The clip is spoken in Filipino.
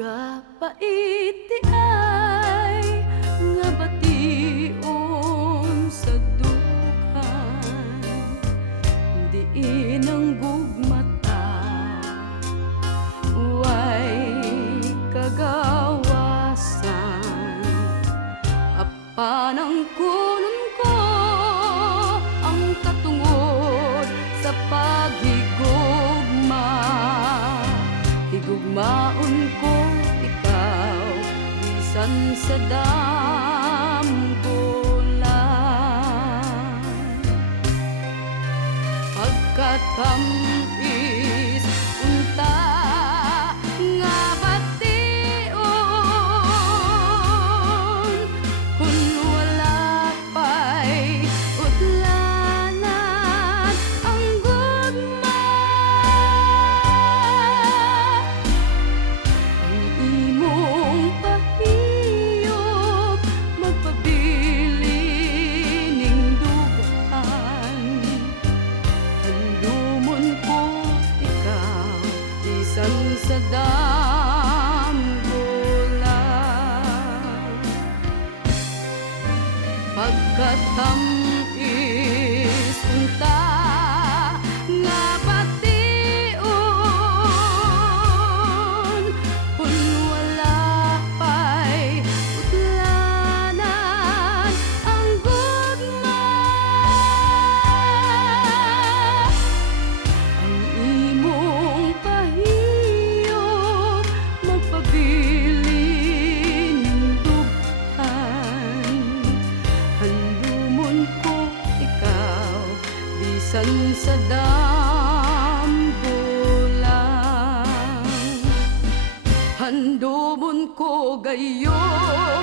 Kapaiti ay nga bation sa dughan, diin ang gugmata, way kagawasan. Apan ang kunon ko ang katungod sa paghigugma. Higugmaon ko ikaw bisan sa dambulan. Pagkatamis unta nga bation, kun wala pa'y utlanan ang gugma. Ang imong pahiyop magpabili ning dugaan. Handumon ko ikaw bisan sa dambulan. Pagkatamis unta nga bation, kun wala pa'y utlanan ang gugma. Ang imong pahiyop magpabili ning dughan. Handumon ko ikaw bisan sa dambulan. Handumon ko gayon